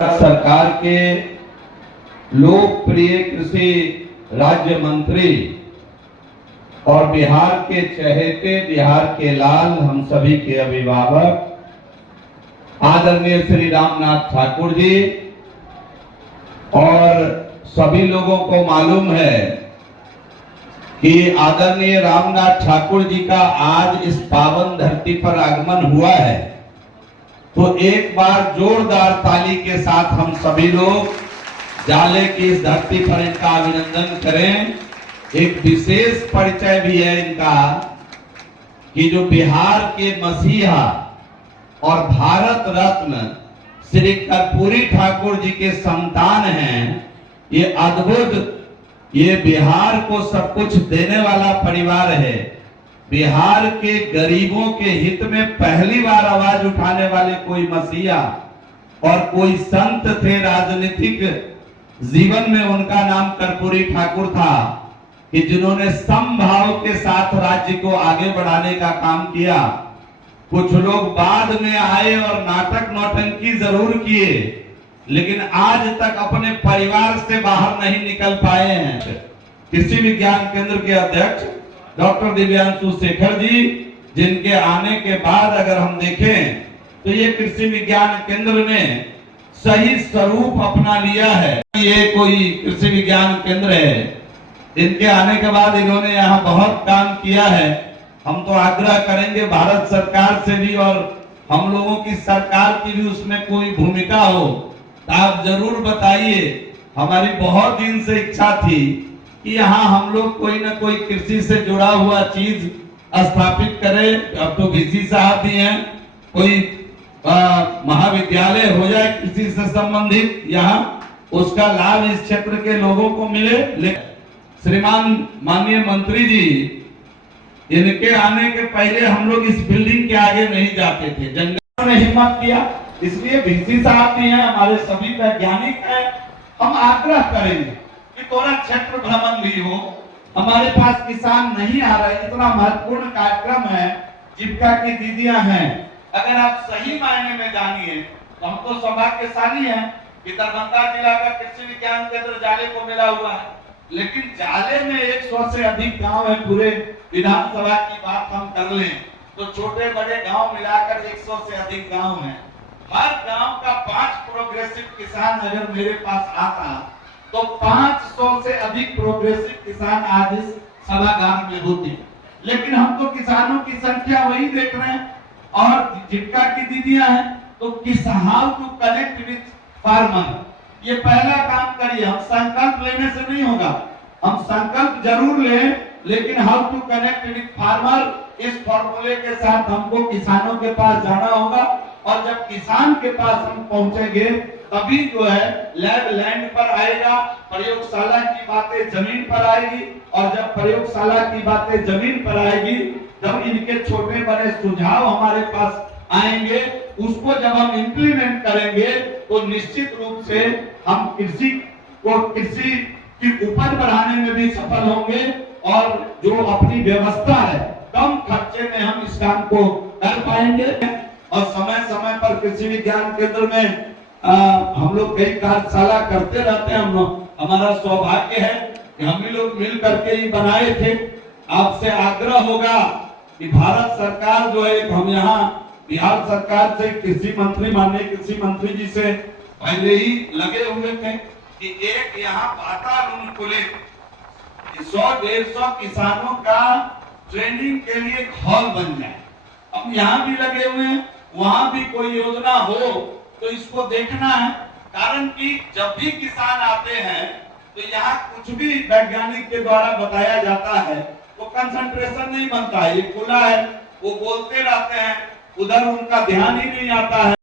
सरकार के लोकप्रिय कृषि राज्य मंत्री और बिहार के चहेते, बिहार के लाल, हम सभी के अभिभावक आदरणीय श्री रामनाथ ठाकुर जी, और सभी लोगों को मालूम है कि आदरणीय रामनाथ ठाकुर जी का आज इस पावन धरती पर आगमन हुआ है। तो एक बार जोरदार ताली के साथ हम सभी लोग जाले की इस धरती पर इनका अभिनंदन करें। एक विशेष परिचय भी है इनका कि जो बिहार के मसीहा और भारत रत्न श्री कर्पूरी ठाकुर जी के संतान हैं। ये अद्भुत, ये बिहार को सब कुछ देने वाला परिवार है। बिहार के गरीबों के हित में पहली बार आवाज उठाने वाले कोई मसीहा और कोई संत थे। राजनीतिक जीवन में उनका नाम कर्पूरी ठाकुर था कि जिन्होंने समभाव के साथ राज्य को आगे बढ़ाने का काम किया। कुछ लोग बाद में आए और नाटक नौटंकी जरूर किए, लेकिन आज तक अपने परिवार से बाहर नहीं निकल पाए हैं। कृषि विज्ञान केंद्र के अध्यक्ष डॉक्टर दिव्यांशु शेखर जी, जिनके आने के बाद अगर हम देखें तो ये कृषि विज्ञान केंद्र ने सही स्वरूप अपना लिया है। ये कोई कृषि विज्ञान केंद्र है। इनके आने के बाद इन्होंने यहाँ बहुत काम किया है। हम तो आग्रह करेंगे भारत सरकार से भी और हम लोगों की सरकार की भी उसमें कोई भूमिका हो तो आप जरूर बताइए। हमारी बहुत दिन से इच्छा थी कि यहाँ हम लोग कोई ना कोई कृषि से जुड़ा हुआ चीज स्थापित करें। अब तो वीसी साहब भी हैं, कोई महाविद्यालय हो जाए कृषि से संबंधित, यहाँ उसका लाभ इस क्षेत्र के लोगों को मिले। श्रीमान माननीय मंत्री जी, इनके आने के पहले हम लोग इस बिल्डिंग के आगे नहीं जाते थे। जंगल ने हिम्मत किया, इसलिए वीसी साहब भी हैं, हमारे सभी वैज्ञानिक हैं। हम आग्रह करेंगे कि थोड़ा क्षेत्र भ्रमण भी हो। हमारे पास किसान नहीं आ रहे, इतना महत्वपूर्ण कार्यक्रम है। जीविका की दीदियां हैं, अगर आप सही मायने में जानिए तो हमको सौभाग्यशाली है कि दरभंगा जिला का कृषि विज्ञान केंद्र जाले को मिला हुआ है। लेकिन जाले में 100 से अधिक गांव है। पूरे विधानसभा की बात हम कर लें तो छोटे बड़े गांव मिलाकर 100 से अधिक गांव हैं। हर गांव का 5 प्रोग्रेसिव किसान अगर मेरे पास आता तो 500 से अधिक प्रोग्रेसिव किसान आज इस सभागार में होते। लेकिन हम तो किसानों की संख्या वही देख रहे हैं। और जीविका की दीदियां हैं तो how to connect with farmer, ये पहला काम करिए। हम संकल्प लेने से नहीं होगा, हम संकल्प जरूर लें, लेकिन how to connect with farmer, इस फॉर्मूले के साथ हमको किसानों के पास जाना होगा। और जब किसान के पास हम पहुंचेंगे तभी जो है लैब लैंड पर आएगा, प्रयोगशाला की बातें जमीन पर आएगी। और जब प्रयोगशाला की बातें जमीन पर आएगी तब इनके छोटे बड़े सुझाव हमारे पास आएंगे। उसको जब हम इम्प्लीमेंट करेंगे तो निश्चित रूप से हम कृषि की उपज बढ़ाने में भी सफल होंगे। और जो अपनी व्यवस्था है, कम खर्चे में हम इस काम को कर पाएंगे। और समय समय पर कृषि विज्ञान केंद्र में हम लोग कई कार्यशाला करते रहते हैं। हमारा सौभाग्य है कि हम ही लोग मिल करके ही बनाए थे। आपसे आग्रह होगा कि भारत सरकार जो है, हम यहाँ बिहार सरकार से कृषि मंत्री, माननीय कृषि मंत्री जी से पहले ही लगे हुए थे कि एक यहाँ वातावरण खुले, 100-150 किसानों का ट्रेनिंग के लिए एक हॉल बन जाए। हम यहाँ भी लगे हुए हैं, वहां भी कोई योजना हो तो इसको देखना है। कारण कि जब भी किसान आते हैं तो यहाँ कुछ भी वैज्ञानिक के द्वारा बताया जाता है तो कंसंट्रेशन नहीं बनता है। ये खुला है, वो बोलते रहते हैं, उधर उनका ध्यान ही नहीं आता है।